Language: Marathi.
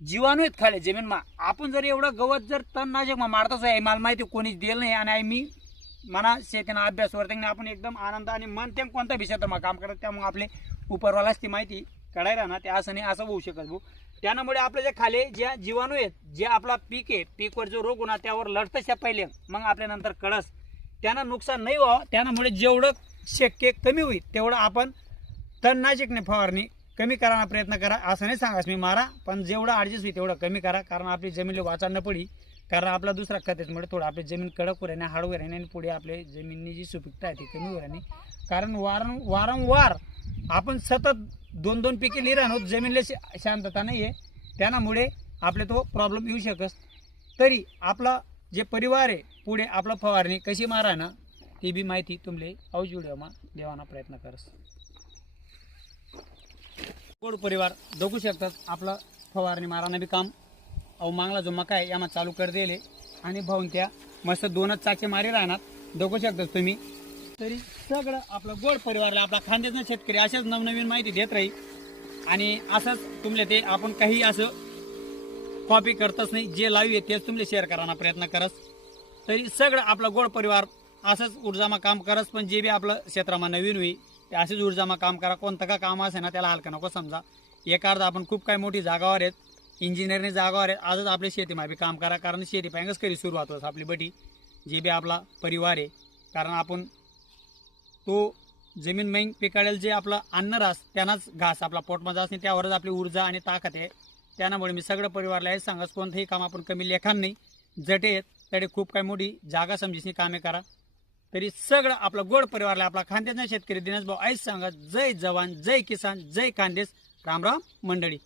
जीवाणू आहेत खाली जमीनमा. आपण जर एवढं गवत जर तणनाशक मारतोच आहे, मला माहिती कोणीच दिलं नाही आणि मी मना शेतीना अभ्यास वरती आपण एकदम आनंद आणि मन ते कोणता विषय मग काम करत, त्यामुळे आपले उपरवालाच ती माहिती कळायला ना, ते असं नाही असं होऊ शकत भाऊ. त्यामुळे आपले जे खाली ज्या जीवाणू आहेत, जे आपला पीक आहे, पीकवर जो रोग होणार त्यावर लढतशा पहिले मग आपल्या नंतर कळस त्यांना नुकसान नाही व्हावं. त्यामुळे जेवढं शक्य कमी होईल तेवढं आपण तणनाशकने फवारणी कमी करायला प्रयत्न करा. असं नाही सांगास मी मारा, पण जेवढं ॲडजस्ट होईल तेवढं कमी करा, कारण आपली जमीन वाचायला पडी. कारण आपला दुसरा खत आहे थोडं आपली जमीन कडक होईल आणि हाडवर आहे आणि पुढे आपल्या जमिनीची जी सुपीकता आहे ती कमी होईल. आणि कारण वारंवार आपण सतत 2-2 पिके लिहिलं आहोत, जमिनीला शांतता नाही आहे, त्यामुळे आपले तो प्रॉब्लेम येऊ शकस. तरी आपला जे परिवार आहे पुढे आपला फवारणी कशी मारा ना ती बी माहिती तुमले औज व्हिडिओमा देवाना प्रयत्न करस. गोड परिवार बघू शकतात आपलं फवारणी माराना बी काम अहो मागला जो मका आहे यामा चालू कर दिले आणि भाऊन त्या मस्त 2च चाचे मारी राहणार बघू शकतात तुम्ही. तरी सगळं आपलं गोड परिवारला आपला खानदेशना शेतकरी अशाच नवनवीन माहिती देत राहील आणि असंच तुमले ते आपण काही असं कॉपी करतच नाही, जे लाईव्ह आहे तेच तुमले शेअर करायला प्रयत्न करस. तरी सगळं आपला गोड परिवार असंच ऊर्जामा काम करस, पण जे बी आपलं क्षेत्रामा नवीन होईल ते असेच ऊर्जामा काम करा. कोणतं का काम असे ना त्याला हलका नको समजा. एका अर्धा आपण खूप काही मोठी जागावर आहेत, इंजिनिअरने जागावर आहेत, आजच आपली शेतीमा बी काम करा, कारण शेती पाहिजेच कधी सुरुवात होत आपली बटी जे बी आपला परिवार आहे. कारण आपण तो जमीन मैंग पिकाळेल जे आपलं अन्न रास त्यांनाच घास आपला पोटमध्ये असणे, त्यावरच आपली ऊर्जा आणि ताकद आहे. त्यामुळे मी सगळं परिवारला हे सांगस कोणतंही काम आपण कमी लेखान नाही, जटे आहेत तडे खूप काही मोठी जागा समजीसनी कामे करा. तरी सगळं आपलं गोड परिवारला आपला खानदेशना शेतकरी दिनेश भाऊ ऐस सांगत जय जवान जय किसान जय खानदेश. राम राम मंडळी.